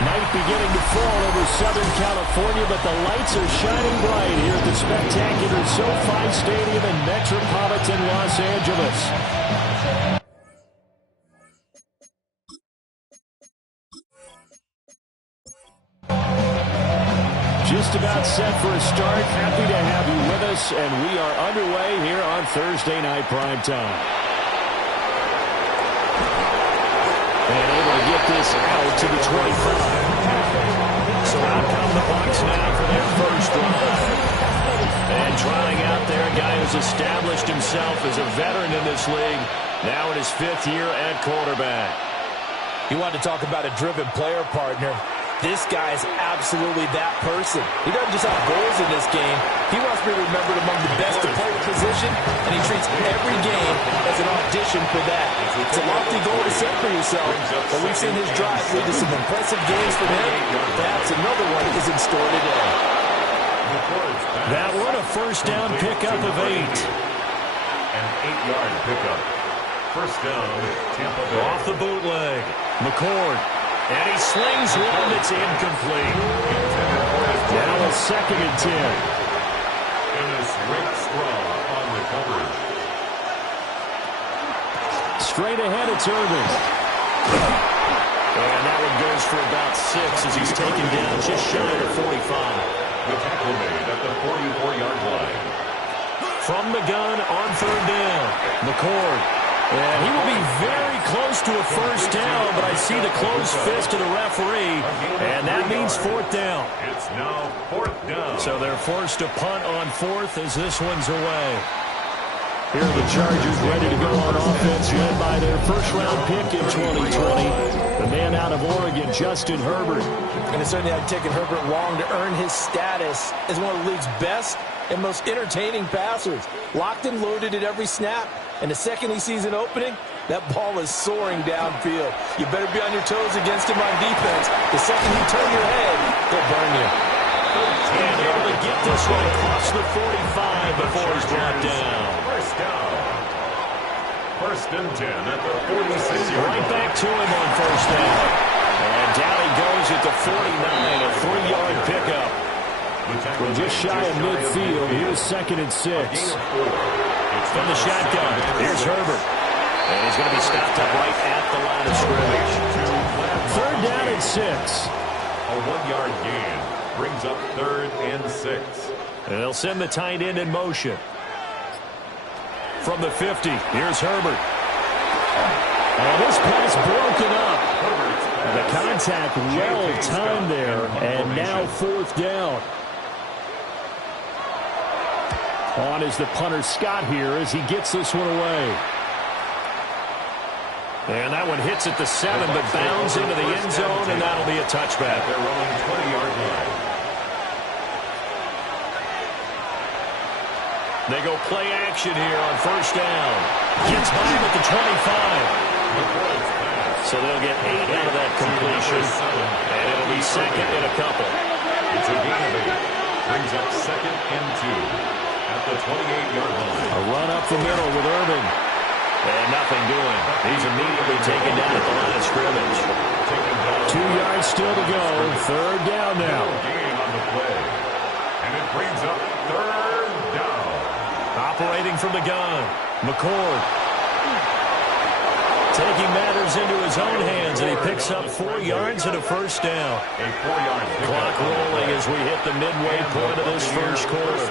Night beginning to fall over Southern California, but the lights are shining bright here at the spectacular SoFi Stadium in metropolitan Los Angeles. Just about set for a start. Happy to have you with us, and we are underway here on Thursday Night Primetime. And able to get this out to the 25. So out come the Bucs now for their first drive. And trying out there, a guy who's established himself as a veteran in this league, now in his 5th year at quarterback. You want to talk about a driven player, partner. This guy is absolutely that person. He doesn't just have goals in this game. He wants to be remembered among the best to play the position, and he treats every game as an audition for that. It's a lofty goal to set for yourself, but we've seen his drive lead to some impressive games from him. Perhaps another one is in store today. That one, a first down pickup of 8. An 8-yard pickup. First down, Tampa Bay. Off the bootleg. McCord. And he slings one that's incomplete. Now a 2nd and 10. Dennis Rakestraw on the coverage. Straight ahead, it's Irvin. And that one goes for about 6 as he's taken down just shy of 45. The tackle made at the 44-yard line. From the gun on 3rd down. McCord. And he will be very close to a first down, but I see the closed fist of the referee, and that means 4th down. It's now 4th down. So they're forced to punt on 4th as this one's away. Here are the Chargers ready to go on offense, led by their first-round pick in 2020, the man out of Oregon, Justin Herbert. And it certainly had taken Herbert long to earn his status as one of the league's best and most entertaining passers. Locked and loaded at every snap. And the second he sees an opening, that ball is soaring downfield. You better be on your toes against him on defense. The second you turn your head, he'll burn you. And able to get this one across the 45 before he's brought down. First down. 1st and 10 at the 46-yard line. Right back to him on first down. And down he goes at the 49, a 3-yard pickup. We're just shy of midfield. Here's 2nd and 6. From the shotgun, here's Herbert. And he's going to be stopped up right at the line of scrimmage. 3rd down and 6. A 1-yard gain brings up 3rd and 6. And they'll send the tight end in motion. From the 50, here's Herbert. And this pass broken up. And the contact well timed there. And now 4th down. On is the punter Scott here as he gets this one away. And that one hits at the 7, but bounds into the end zone, and that'll be a touchback. They're rolling 20-yard line. They go play action here on first down. Gets by him at the 25. So they'll get 8 out of that completion. And it'll be 2nd and a couple. It's a gain of 8. Brings up 2nd and 2. At the 28-yard line. A run up the middle with Irvin. And nothing doing. He's immediately taken down at the line of scrimmage. 2 yards still to go. 3rd down now. Gain on the play. And it brings up 3rd down. Operating from the gun. McCord. Taking matters into his own hands, and he picks up 4 yards and a first down. A 4-yard clock rolling as we hit the midway point of this first quarter.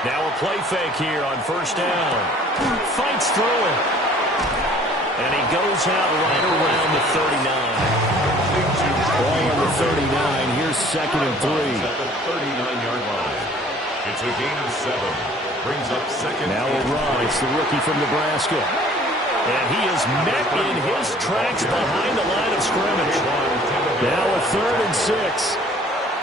Now a play fake here on first down. Fights through it. And he goes out right around the 39. Ball on the 39. Here's 2nd and 3. At the 39-yard line. It's a gain of 7. Brings up 2nd. Now a run. It's the rookie from Nebraska. And he is met in his tracks behind the line of scrimmage. Now a 3rd and 6.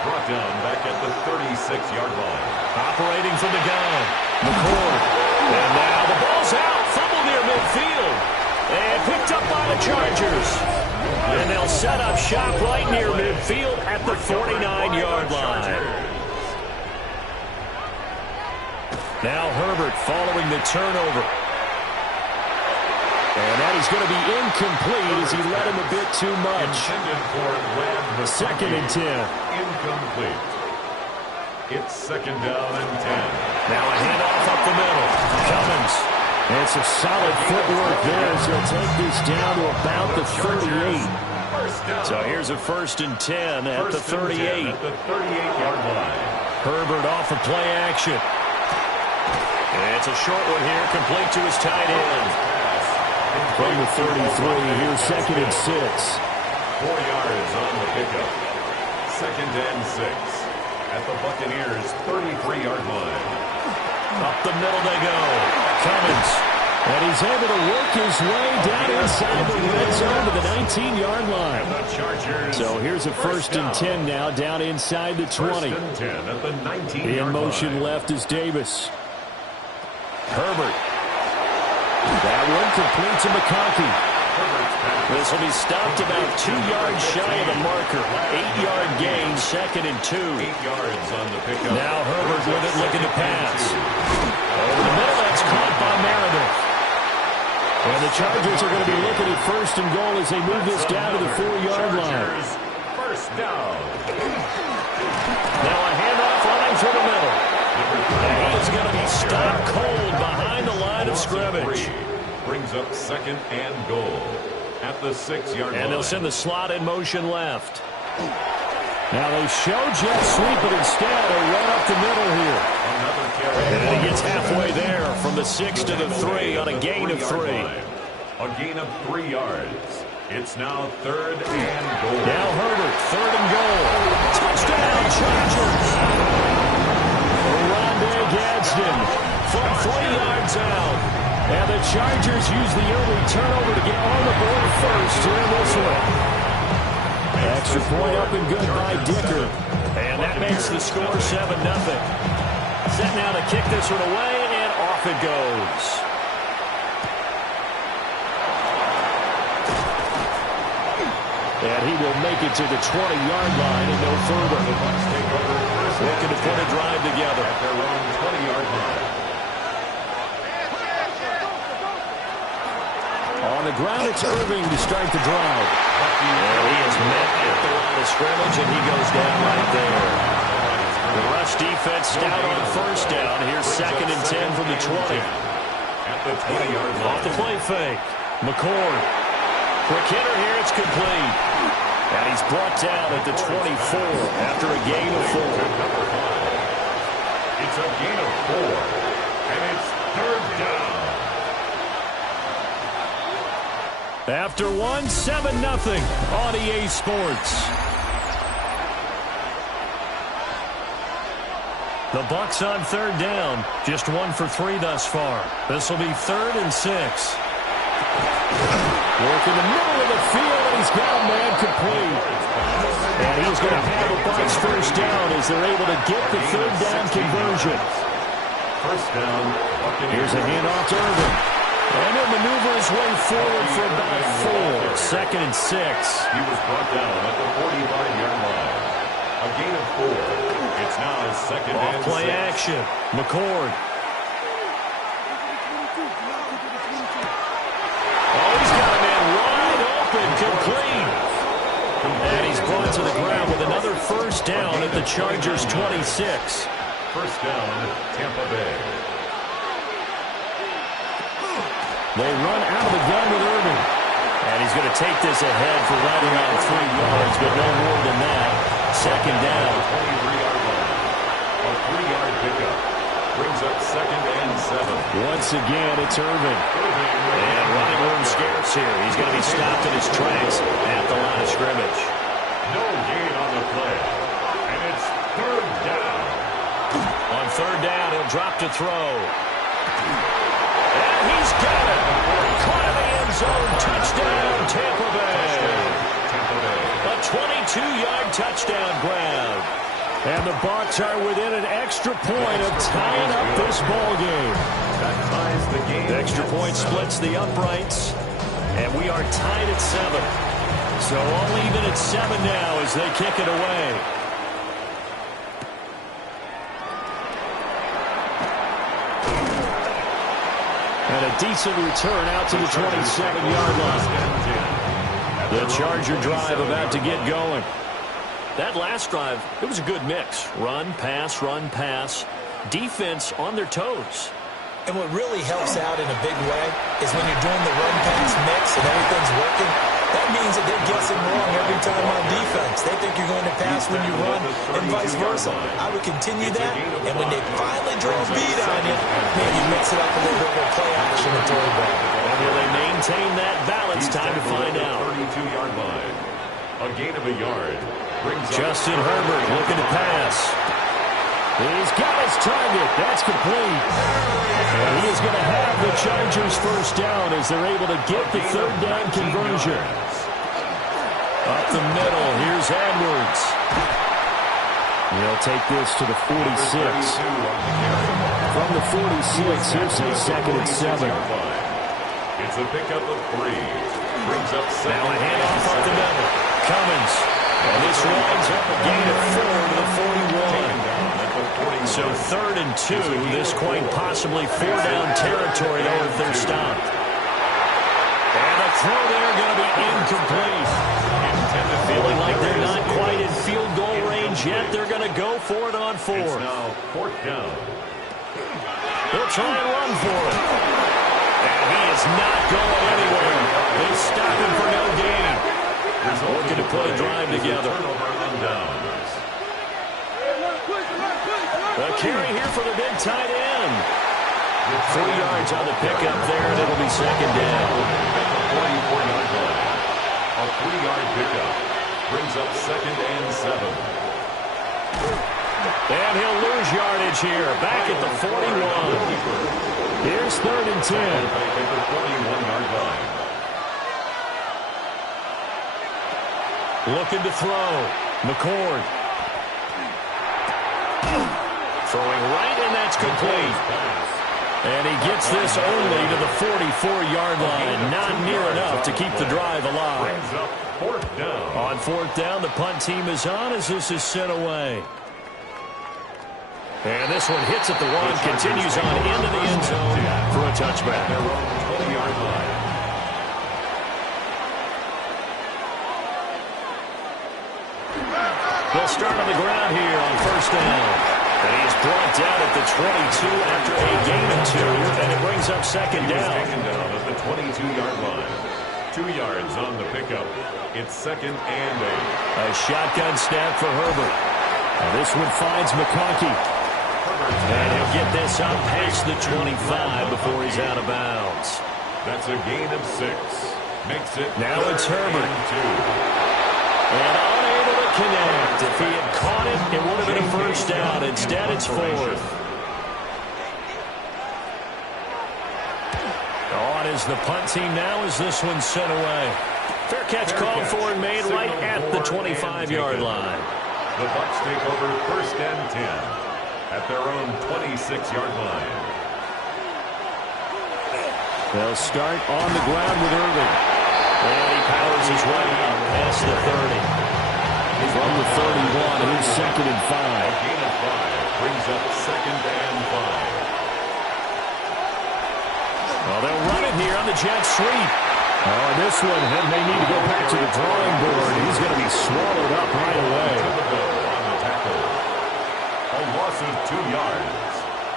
Brought down back at the 36-yard line. Operating from the gun. McCord. And now the ball's out. Fumble near midfield. And picked up by the Chargers. And they'll set up shop right near midfield at the 49-yard line. Now Herbert following the turnover. And that is going to be incomplete as he led him a bit too much. Second and 10. Incomplete. It's second down and 10. Now a handoff up the middle. Cummins. And some solid footwork there as he'll take this down to about the 38. So here's a first and 10 at the 38. At the 38-yard line. Herbert off of play action. And it's a short one here, complete to his tight end. From the 33, here's second and 6. 4 yards on the pickup. Second and 6 at the Bucaneers' 33-yard line. Up the middle they go. Cummins. And he's able to work his way down inside the red zone to the 19-yard line. So here's a first and 10 now, down inside the 20. First and 10 at the 19-yard in motion line. left is Davis. Herbert. That one complete to McConkey. This will be stopped about 2 yards shy of the marker. 8-yard gain, second and 2. 8 yards on the pickup. Now Herbert with it, looking to pass. Over the middle, that's caught by Meredith. And the Chargers are going to be looking at first and goal as they move this down to the 4-yard line. First down. Now a handoff running through the middle. And he is going to be stopped cold behind the line of scrimmage. Brings up second and goal at the 6-yard line. And they'll send the slot in motion left. Now they show jet sweep, but instead a run up the middle here. And he gets halfway there from the 6 to the 3 on a gain of 3. A gain of 3 yards. It's now third and goal. Now Herbert, third and goal. Touchdown Chargers. Rondé Gadsden from 3 yards out. And the Chargers use the early turnover to get on the board first here in this one. Extra point up and good by Dicker. And that makes the score 7-0. Set now to kick this one away, and off it goes. And he will make it to the 20-yard line and no further. Looking to put a drive together. At their own 20-yard line. On the ground, it's Irving to start the drive. And he is met at the line of scrimmage, and he goes down right there. The rush defense stout on first down. Here's second and 10 from the 20. At the 20-yard line. Off the play fake. McCord. Quick hitter here. It's complete. And he's brought down at the 24 after a gain of 4. It's a gain of 4. And it's third down. After one, 7-0 on EA Sports. The Bucs on third down. Just 1 for 3 thus far. This will be third and 6. Work in the middle of the field, and he's got a man complete. And he's going to have the Bucs first down as they're able to get the third down conversion. First down. Here's a handoff to Irving. And he'll maneuver his way forward for about 4. Second and 6. He was brought down at the 45-yard line. A gain of 4. It's now second and 6. Off play action. McCord. Oh, he's got a man wide open, complete. And he's brought to the ground with another first down at the Chargers' 26. First down, Tampa Bay. They run out of the gun with Irving. And he's going to take this ahead for right around 3 yards, but no more than that. Second down. 23-yard line. A 3-yard pickup. Brings up second and 7. Once again, it's Irving. And running room scarce here. He's going to be stopped in his tracks at the line of scrimmage. No gain on the play. And it's third down. On third down, he'll drop to throw. And he's got it. Caught in the end zone. Touchdown, Tampa Bay. A 22-yard touchdown grab. And the Bucs are within an extra point of tying up this ball game. That ties the game. The extra point splits the uprights, and we are tied at 7. So all even at 7 now as they kick it away. And a decent return out to the 27-yard line. The Charger drive about to get going. That last drive, it was a good mix. Run, pass, defense on their toes. And what really helps out in a big way is when you're doing the run-pass mix and everything's working, that means that they're guessing wrong every time on defense. They think you're going to pass when you run and vice versa. I would continue that, and when they finally draw a beat on you, maybe mix it up a little bit with play action and throw the ball. And will they maintain that balance? Time to find out. 32-yard line. A gain of a yard. Justin Herbert looking to pass. He's got his target. That's complete. And he is going to have the Chargers first down as they're able to get the third down conversion. Up the middle, here's Edwards. He'll take this to the 46. From the 46, here's a second and 7. It's a pickup of 3. Brings up 7. Now a handoff up the middle. Cummins. And this winds up a gain of 4 to the 41. So 3rd and 2. This quite possibly 4-down territory though if they're stopped. And the throw there going to be incomplete. Feeling like they're not quite in field goal range yet. They're going to go for it on 4th. It's now 4th down. They'll try and run for it. And he is not going anywhere. They stop him for no gain. Looking to put a drive together. A carry here for the big tight end. 3 yards on the pickup there, and it'll be second down. A 3-yard pickup brings up 2nd and 7. And he'll lose yardage here. Back at the 41. Here's 3rd and 10. At the 41-yard line. Looking to throw. McCord. Throwing right, and that's complete. And he gets this only to the 44-yard line. Not near enough to keep the drive alive. Brings up 4th down. On 4th down, the punt team is on as this is sent away. And this one hits at the 1, continues on into the end zone for a touchback. 20-yard line. They'll start on the ground here on 1st down. And he's brought down at the 22 after a gain of 2, and it brings up 2nd down. Taken down at the 22-yard line. 2 yards on the pickup. It's 2nd and 8. A shotgun snap for Herbert. And this one finds McConkey. And he'll get this up past the 25 before he's out of bounds. That's a gain of 6. Makes it now it's Herbert. And unable to connect. If he had caught it, it would have been a first down. Instead, it's 4th. On is the punt team now as this one's sent away. Fair catch called for and made right at the 25-yard line. The Bucs take over 1st and 10 at their own 26-yard line. They'll start on the ground with Irving. And he powers his way out past the 30. From the 31, here's 2nd and 5. A gain of 5 brings up 2nd and 5. Well, they'll run it here on the jet sweep. Oh, this one, they need to go back to the drawing board. He's going to be swallowed up right away. On the tackle. A loss of 2 yards.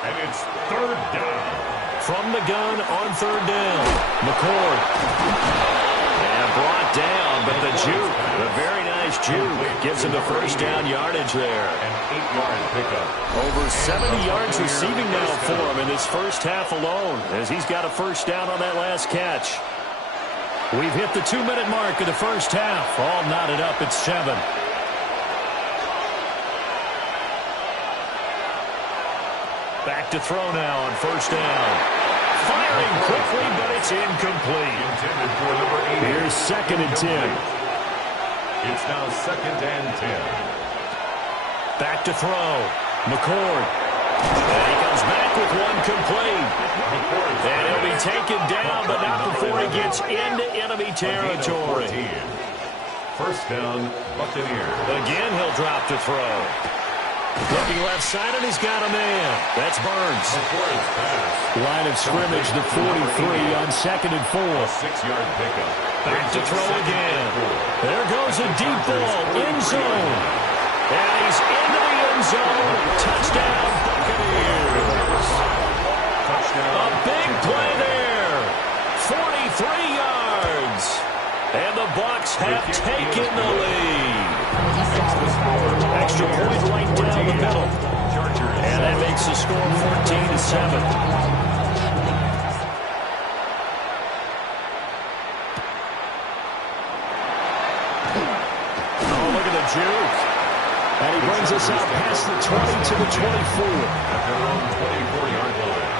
And it's 3rd down. From the gun on 3rd down. McCord. And brought down, but the juke, the very nice juke, gives him the first down yardage there. An 8-yard pickup. Over 70 yards receiving now for him in this first half alone, as he's got a first down on that last catch. We've hit the 2-minute mark of the first half. All knotted up at 7. Back to throw now on 1st down. Firing quickly, but it's incomplete. Intended for number 8. Here's 2nd and 10. It's now 2nd and 10. Back to throw. McCord. And he comes back with one complete. And he'll be taken down, but not before he gets into enemy territory. First down, Buccaneers. Again, he'll drop to throw. Looking left side, and he's got a man. That's Burns. Line of scrimmage, the 43 on 2nd and 4. A 6-yard pickup. Back to throw again. There goes a deep ball, end zone. And he's into the end zone. Touchdown, Buccaneers. A big play there. 43 yards. And the Bucs have taken the lead. Extra point right down the middle. And that makes the score 14-7. Oh, look at the juke. And he brings us out past the 20 to the 24. At their own 24-yard line.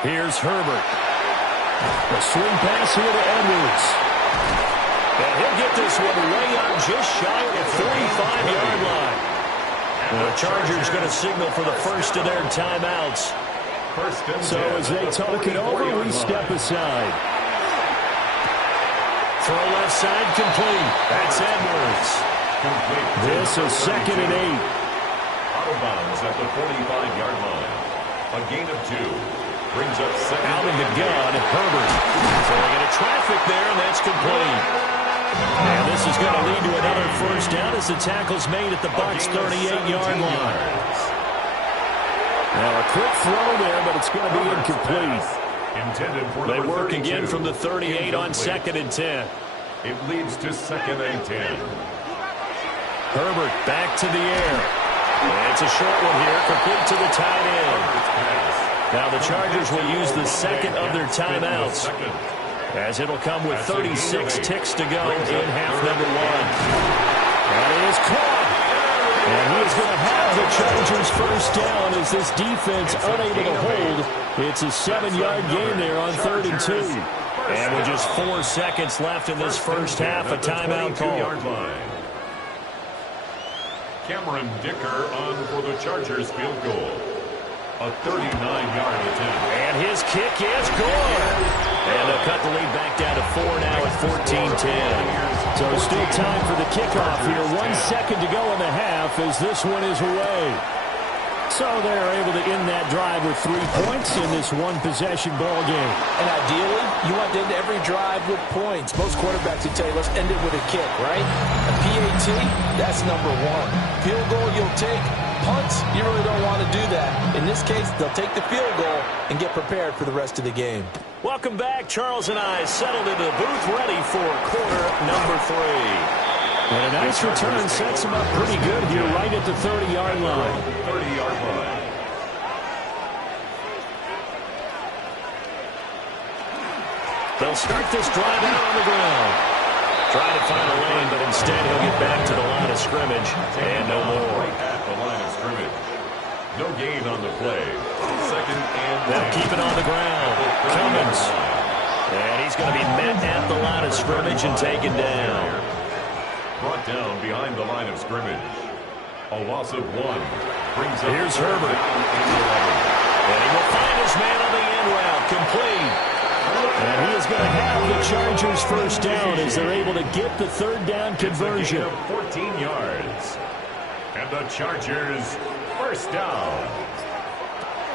Here's Herbert. A swing pass here to Edwards. And he'll get this one way out just shy of the 45-yard line. And the Chargers going to signal for the first of their timeouts. So as they talk it over, we step aside. Throw left side complete. That's Edwards. This is 2nd and 8. Out of bounds at the 45-yard line. A gain of 2. Brings up second. Out of the gun, Herbert. Throwing into traffic there, and that's complete. And this is going to lead to another first down as the tackle's made at the Bucs' 38-yard line. Now a quick throw there, but it's going to be incomplete. Intended for They work 32. again from the 38 on 2nd and 10. It leads to 2nd and 10. Herbert back to the air. And it's a short one here, complete to the tight end. Now the Chargers will use the second of their timeouts, as it'll come with 36 ticks to go in half number 1. And it is caught. And he is going to have the Chargers first down as this defense unable to hold. It's a 7-yard gain there on 3rd and 2. And with just 4 seconds left in this first half, a timeout call. Cameron Dicker on for the Chargers field goal. A 39-yard attempt. And his kick is good. And they'll cut the lead back down to 4 now at 14-10. So still time for the kickoff here. 1 second to go in the half as this one is away. So they're able to end that drive with 3 points in this one-possession ball game. And ideally, you want to end every drive with points. Most quarterbacks would tell you, let's end it with a kick, right? A PAT, that's number 1. Field goal, you'll take. Punts, you really don't want to do that. In this case, they'll take the field goal and get prepared for the rest of the game. Welcome back. Charles and I settled into the booth ready for quarter number 3. And a nice return sets him up pretty good here right at the 30-yard line. 30-yard line. They'll start this drive out on the ground. Trying to find a lane, but instead he'll get back to the line of scrimmage. And no more. Right at the line of scrimmage. No gain on the play. 2nd and 10. They'll keep it on the ground. Cummins. And he's going to be met at the line of scrimmage and taken down. Brought down behind the line of scrimmage. A loss of 1. Brings up Here's Herbert. And he will find his man on the end route. Complete. And he is going to have the Chargers first down as they're able to get the 3rd down conversion. 14 yards. And the Chargers first down.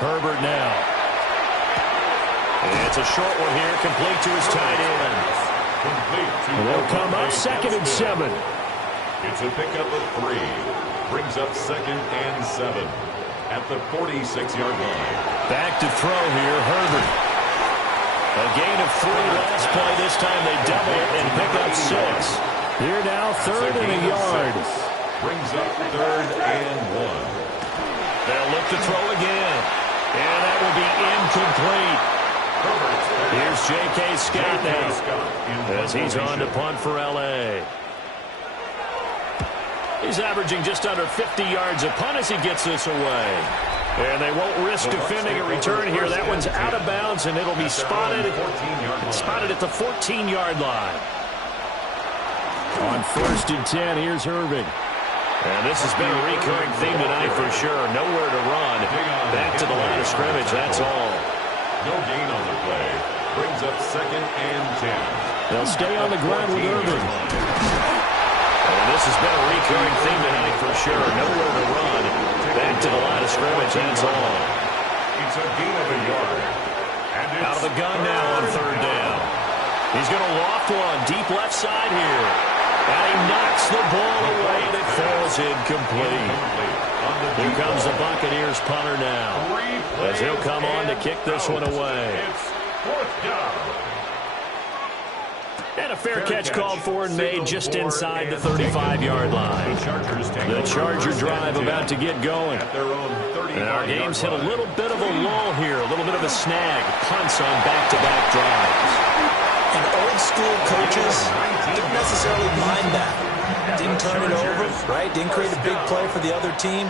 Herbert now. And it's a short one here, complete to his tight end. And they'll come up 2nd and 7. It's a pickup of 3. Brings up 2nd and 7 at the 46-yard line. Back to throw here, Herbert. A gain of 3 last play. This time they double it and pick up 6. Here now, 3rd and a yard. Brings up 3rd and 1. They'll look to throw again. And that will be incomplete. Here's J.K. Scott now as he's on to punt for L.A. He's averaging just under 50 yards a punt as he gets this away. And they won't risk defending a return here. That one's out of bounds, and it'll be spotted at the 14-yard line. On 1st and 10, here's Irving. And this has been a recurring theme tonight for sure. Nowhere to run. Back to the line of scrimmage, that's all. No gain on the play. Brings up 2nd and 10. They'll stay on the ground with Irving. And this has been a recurring theme tonight for sure. Nowhere to run. Back to the line of scrimmage, that's all. It's a gain of a yard. And out of the gun now on 3rd down. He's going to loft one deep left side here. And he knocks the ball away and it falls incomplete. Here comes the Buccaneers punter now, as he'll come on to kick this one away. It's 4th down. And a fair catch called for and made just inside the 35-yard line. The Charger drive about to get going. And our game's hit a little bit of a lull here, a little bit of a snag. Punts on back-to-back drives. And old-school coaches didn't necessarily mind that. Didn't turn it over, right? Didn't create a big play for the other team.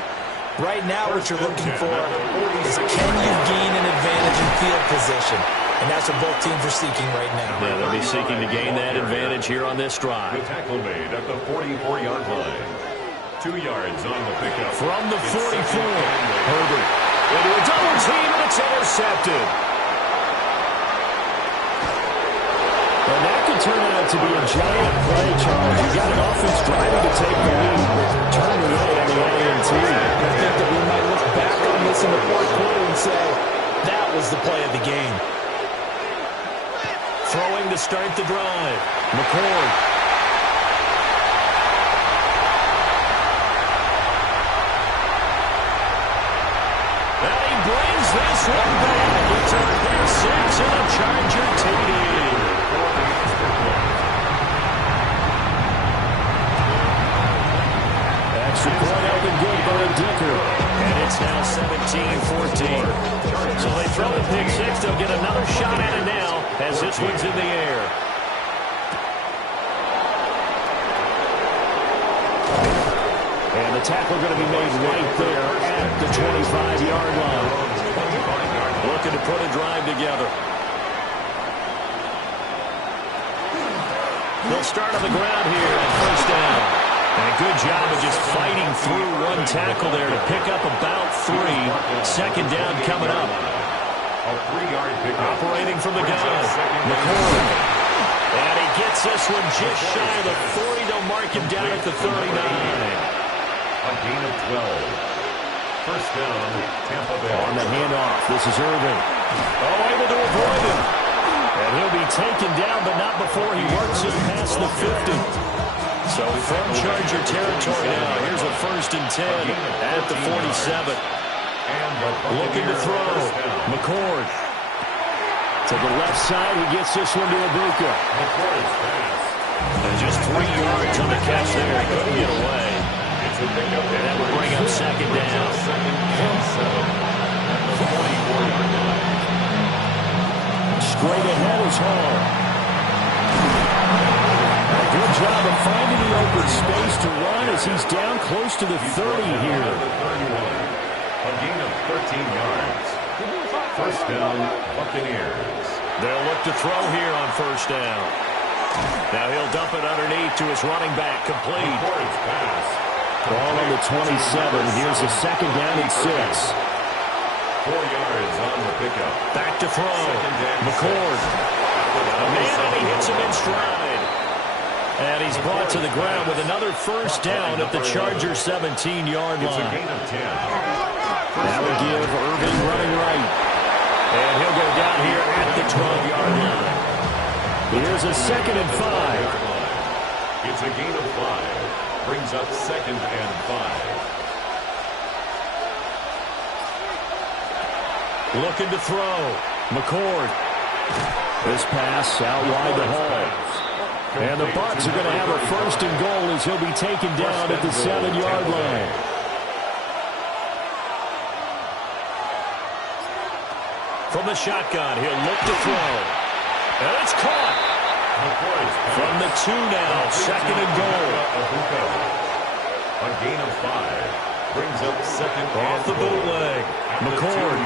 Right now, what you're looking for is can you gain an advantage in field position? And that's what both teams are seeking right now. Yeah, they'll be seeking to gain that advantage here on this drive. The tackle made at the 44-yard line. 2 yards on the pickup. From the 44, Herbert into a double team, and it's intercepted. And that could turn out to be a giant play, Charles. You got an offense driving to take the lead, turn away on the INT. I think that we might look back on this in the 4th quarter and say that was the play of the game. Throwing to start the drive. McCord. And he brings this one back. It's a clear 6 and a Charger TD. Extra point up and good by Dicker. And it's now 17-14. So they throw the pick 6. They'll get another shot at it now as this one's in the air. And the tackle going to be made right there at the 25-yard line. Looking to put a drive together. They'll start on the ground here on 1st down. And a good job of just fighting through one tackle there to pick up about 3. 2nd down coming up. A 3-yard pickup. Operating from the gun. McCord. And he gets this one just shy of the 40. They'll mark him down at the 39. A gain of 12. 1st down, Tampa Bay. On the handoff, this is Irving. Oh, able to avoid him. And he'll be taken down, but not before he works it past the 50. So from Charger territory now, here's a 1st and 10 at the 47. Looking to throw. McCord. To the left side, he gets this one to Ibuka. And just 3 yards on the catch there. He couldn't get away. And that will bring up 2nd down. Straight ahead is Hall. A good job of finding the open space to run as he's down close to the 30 here. A gain of 13 yards. 1st down, Buccaneers. They'll look to throw here on 1st down. Now he'll dump it underneath to his running back, complete. Ball on the 27. Here's a 2nd down and 6. 4 yards on the pickup. Back to throw. McCord. Man, he hits him in stride. And he's brought to the ground with another 1st down at the Charger 17-yard line. It's a gain of 10. That would give Irving running right. And he'll go down here at the 12-yard line. Here's a 2nd and 5. It's a gain of 5. Brings up 2nd and 5. Looking to throw. McCord. This pass out wide to Hall. And the Bucs are going to have a 1st and goal as he'll be taken down at the 7-yard line. From the shotgun, he'll look to throw. And it's caught. From the 2 now, 2nd and goal. A gain of 5. Brings up 2nd off the bootleg. McCord.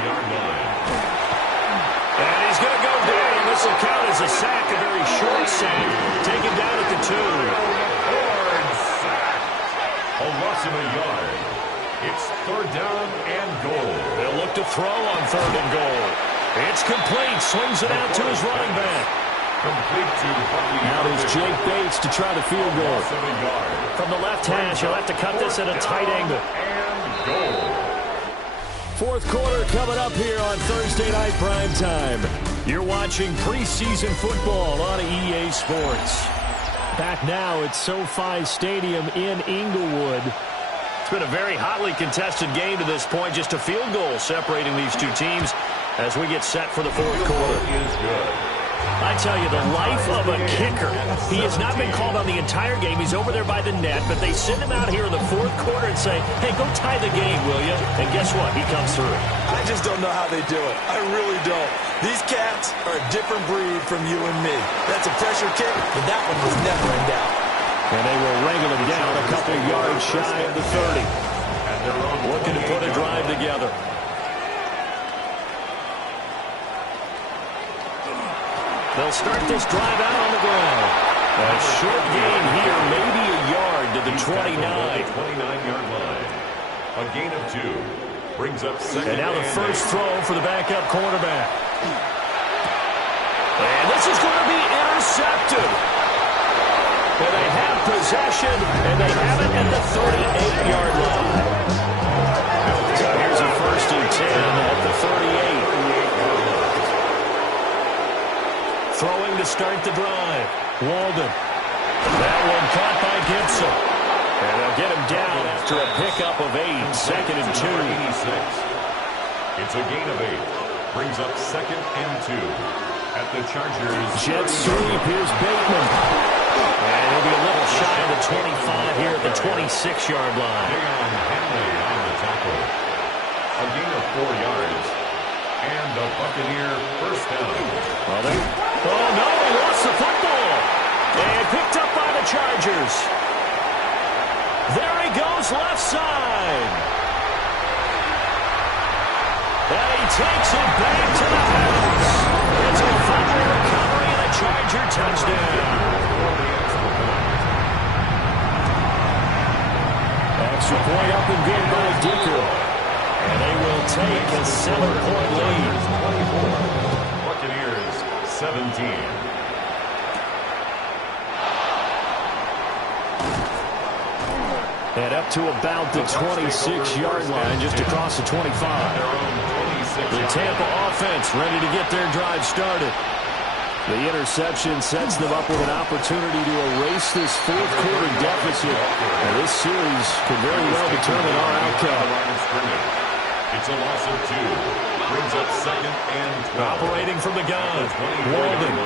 And And he's going to go down. The This will count as a sack, a very short sack. Taken down at the 2. Hard sack. A loss of a yard. It's third down and goal. They'll look to throw on 3rd and goal. It's complete. Swings it out to his running back. Complete to Buccaneers. Now there's Jake Bates to try the field goal. Loss of a yard. From the left hash, he'll have to cut this at a tight angle. And goal. 4th quarter coming up here on Thursday Night Primetime. You're watching preseason football on EA Sports. Back now at SoFi Stadium in Inglewood. It's been a very hotly contested game to this point. Just a field goal separating these two teams as we get set for the 4th quarter. Is good. I tell you, the life of a kicker. He has not been called on the entire game. He's over there by the net, but they send him out here in the 4th quarter and say, hey, go tie the game, will you? And guess what? He comes through. I just don't know how they do it. I really don't. These cats are a different breed from you and me. That's a pressure kick, but that one was never in doubt. And they will wrangle him down a couple of yards shy of the 30. Looking to put a drive together. They'll start this drive out on the ground. A short gain here, maybe a yard to the 29. 29-yard line. A gain of 2. Brings up second. And now the first throw for the backup cornerback. And this is going to be intercepted. And they have possession, and they have it at the 38-yard line. So here's a 1st and 10 at the 38. Throwing to start the drive. Walden. That one caught by Gibson. And they'll get him down after a pickup of 8. 2nd and 2. 86. It's a gain of 8. Brings up 2nd and 2. At the Chargers. Jet sweep. Here's Bateman. And he'll be a little shy of the 25 here at the 26-yard line. Deion Henley on the tackle. A gain of 4 yards. And the Buccaneer first down. Oh, no, he lost the football. And picked up by the Chargers. There he goes, left side. And he takes it back to the house. It's a fumble recovery and a Charger touchdown. Extra point up and good by Dicker. And they will take a 7-point lead. 24. Buccaneers 17. And up to about the 26-yard line, just across the 25. The Tampa offense ready to get their drive started. The interception sets them up with an opportunity to erase this 4th quarter deficit. And this series could very well determine our outcome. It's a loss of 2. Brings up 2nd and 12. Operating from the gun. Walden.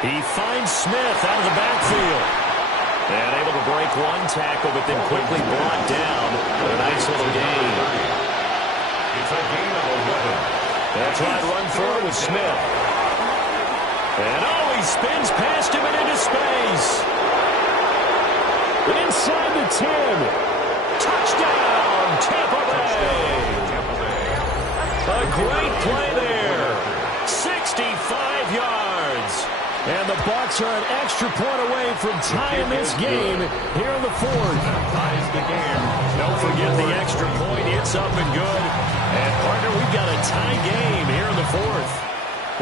He finds Smith out of the backfield. And able to break one tackle, but then quickly brought down with a nice little gain. It's a gain of 11. That's right, run for it with Smith. And oh, he spins past him and into space. And inside the 10. Touchdown, Tampa Bay. A great play there. 65 yards. And the Bucs are an extra point away from tying this game here in the 4th. Ties the game. Don't forget the extra point. It's up and good. And, partner, we've got a tie game here in the 4th.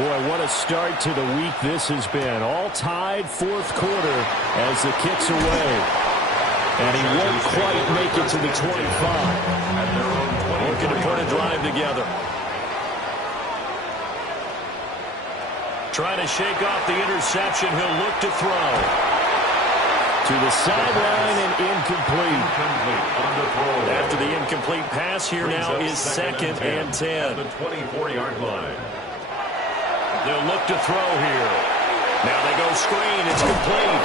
Boy, what a start to the week this has been. All tied 4th quarter as the kick's away. And he won't quite make it to the 25. Looking to put a drive together. Trying to shake off the interception. He'll look to throw. To the sideline and incomplete. After the incomplete pass, here now is 2nd and 10. The 24-yard line. They'll look to throw here. Now they go screen. It's complete.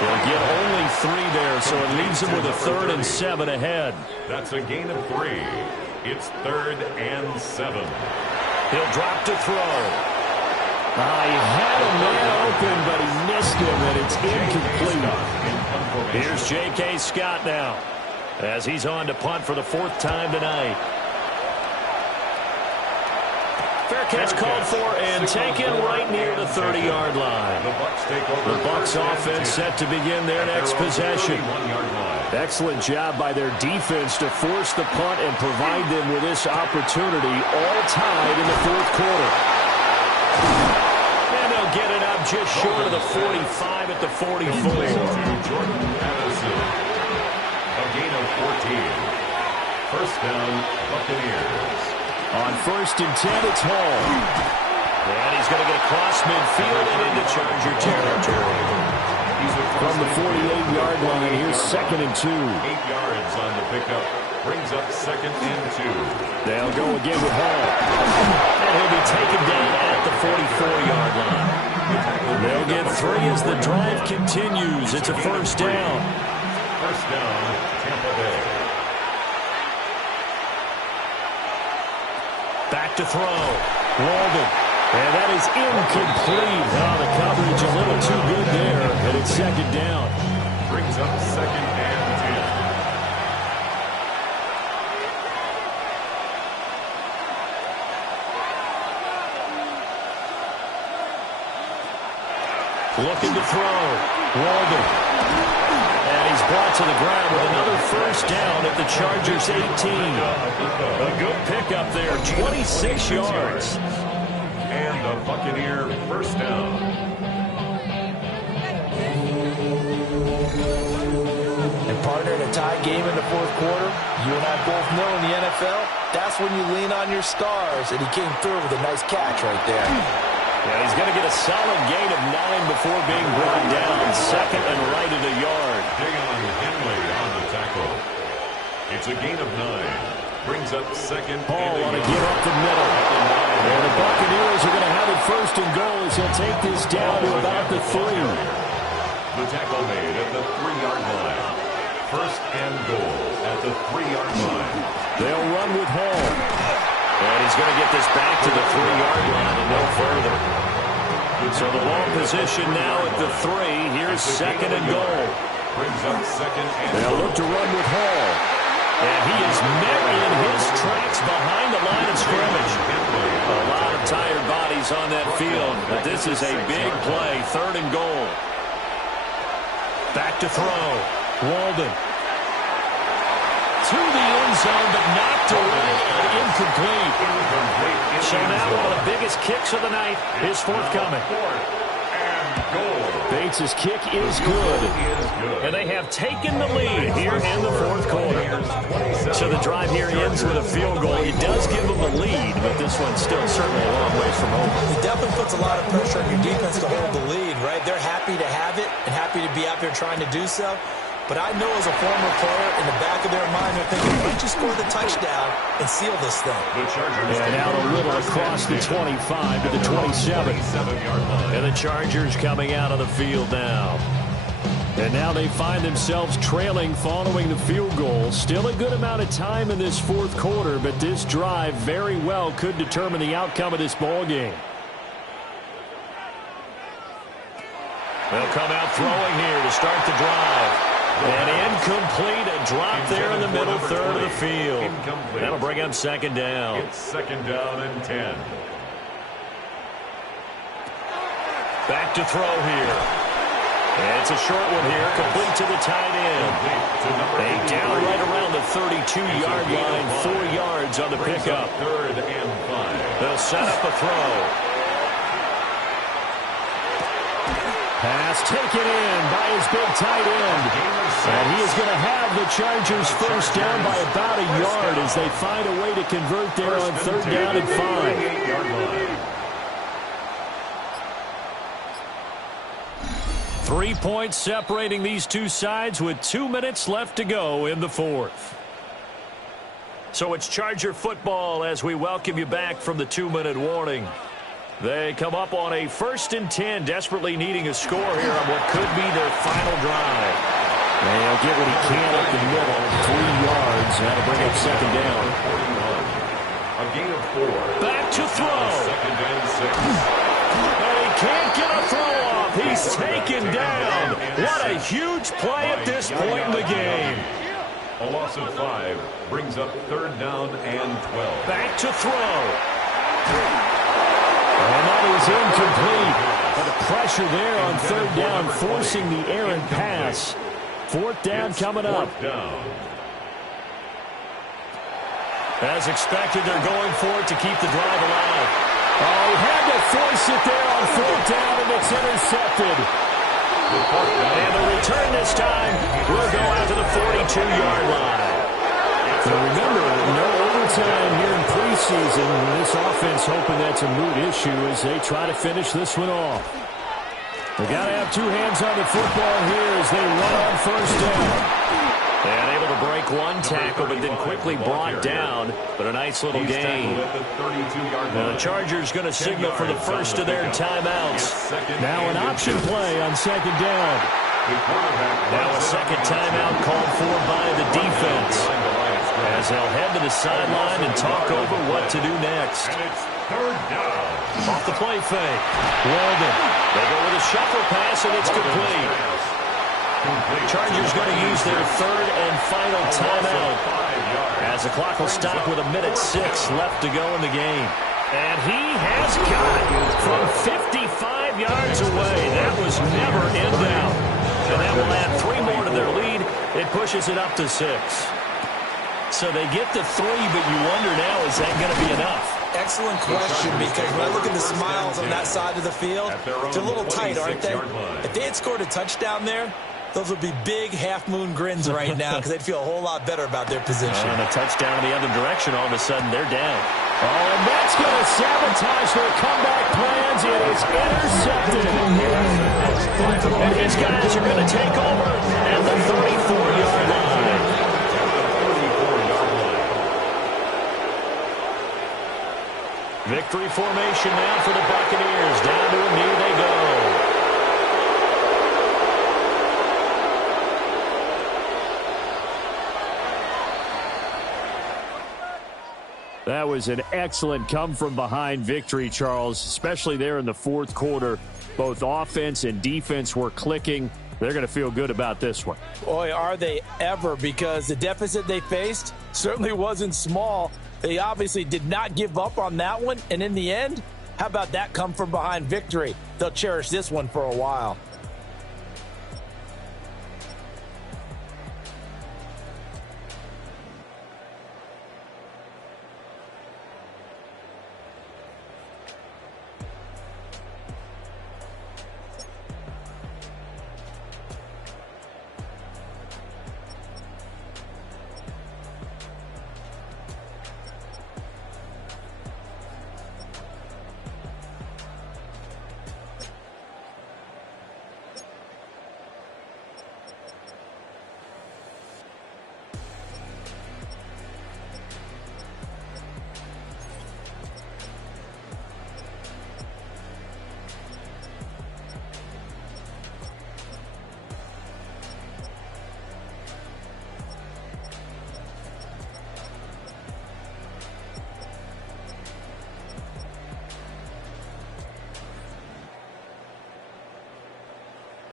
They'll get only 3 there, so it leaves them with a 3rd and 7 ahead. That's a gain of 3. It's 3rd and 7. He'll drop to throw. He had a man open, but he missed him, and it's incomplete. Here's J.K. Scott now, as he's on to punt for the 4th time tonight. Fair catch called for and taken right near the 30-yard line. The Bucs offense set to begin their next possession. Excellent job by their defense to force the punt and provide them with this opportunity, all tied in the fourth quarter. And they'll get it up just short of the 45 at the 44. A gain of 14. First down, Buccaneers. On 1st and 10, it's Hall. And he's going to get across midfield and into Charger territory. From the 48-yard line, here's 2nd and 2. 8 yards on the pickup. Brings up 2nd and 2. They'll go again with Hall. And he'll be taken down at the 44-yard line. They'll get 3 as the drive continues. It's a first down. First down, Tampa Bay. Back to throw. Walden. And that is incomplete. Oh, the coverage a little too good there. And it's 2nd down. Brings up 2nd and 10. Looking to throw. Walden. And he's brought to the ground with another first down at the Chargers' 18. A good pickup there, 26 yards. And the Buccaneer first down. And partner, in a tie game in the fourth quarter, you and I both know in the NFL, that's when you lean on your stars, and he came through with a nice catch right there. Yeah, he's going to get a solid gain of 9 before being brought down. 2nd and right at a yard. Dion Henley on the tackle. It's a gain of 9. Brings up 2nd. Hall want to get up the middle. And the Buccaneers are going to have it 1st and goal as he'll take this down to about the 3. The tackle made at the 3-yard line. 1st and goal at the 3-yard line. They'll run with Hall. And he's going to get this back to the 3-yard line and no further. So the ball position now at the 3. Here's 2nd and goal. Brings up 2nd and they'll look to run with Hall. And he is met in his tracks behind the line of scrimmage. A lot of tired bodies on that field, but this is a big play. 3rd and goal. Back to throw. Walden. To the end zone, but knocked away and incomplete. So now one of the biggest kicks of the night is forthcoming. Bates' kick is good. And they have taken the lead here in the fourth quarter. So the drive here ends with a field goal. It does give them the lead, but this one's still certainly a long ways from over. It definitely puts a lot of pressure on your defense to hold the lead, right? They're happy to have it and happy to be out there trying to do so. But I know as a former player, in the back of their mind, they're thinking, why don't you score the touchdown and seal this thing? And out a little across the 25 to the 27. And the Chargers coming out of the field now. And now they find themselves trailing following the field goal. Still a good amount of time in this fourth quarter, but this drive very well could determine the outcome of this ball game. They'll come out throwing here to start the drive. And incomplete, a drop there in the middle third of the field. That'll bring up 2nd down. It's 2nd down and 10. Back to throw here. And it's a short one here, complete to the tight end. They down right around the 32-yard line, 4 yards on the pickup. 3rd and 5. They'll set up a throw. Pass taken in by his big tight end. And he is going to have the Chargers first down by about a yard as they find a way to convert there on 3rd down and 5. 3 points separating these two sides with 2 minutes left to go in the fourth. So it's Charger football as we welcome you back from the 2-minute warning. They come up on a 1st and 10, desperately needing a score here on what could be their final drive. And he'll get what he can up the middle, 3 yards. That'll bring up 2nd down. A gain of 4. Back to throw. 2nd and 6. And he can't get a throw off. He's taken down. What a huge play at this point in the game. A loss of 5 brings up 3rd down and 12. Back to throw. And that is incomplete. But the pressure there on third down, forcing the errant pass. Fourth down coming up. As expected, they're going for it to keep the drive alive. Oh, he had to force it there on fourth down, and it's intercepted. And the return this time will go out to the 42-yard line. So remember, no overtime here in preseason. This offense hoping that's a moot issue as they try to finish this one off. They got to have two hands on the football here as they run on first down. And able to break one tackle, but then quickly brought down. But a nice little gain. Now the Chargers going to signal for the first of their timeouts. Now an option play on second down. Now a second timeout called for by the defense, as they'll head to the sideline and talk over what to do next. Off the play fake. Weldon. They go with a shuffle pass, and it's complete. Chargers going to use their third and final timeout, as the clock will stop with 1:06 left to go in the game. And he has got it from 55 yards away. That was never in doubt. And that will add 3 more to their lead. It pushes it up to 6. So they get to 3, but you wonder now, is that going to be enough? Excellent question, because when I look at the smiles on that side of the field, they're a little tight, aren't they? If they had scored a touchdown there, those would be big half-moon grins right now because they'd feel a whole lot better about their position. And a touchdown in the other direction, all of a sudden they're down. Oh, and that's going to sabotage their comeback plans. It is intercepted. And these guys are going to take over at the 34-yard line. Victory formation now for the Buccaneers. Down to a knee they go. That was an excellent come-from-behind victory, Charles, especially there in the fourth quarter. Both offense and defense were clicking. They're going to feel good about this one. Boy, are they ever, because the deficit they faced certainly wasn't small. They obviously did not give up on that one, and in the end, how about that come-from-behind victory? They'll cherish this one for a while.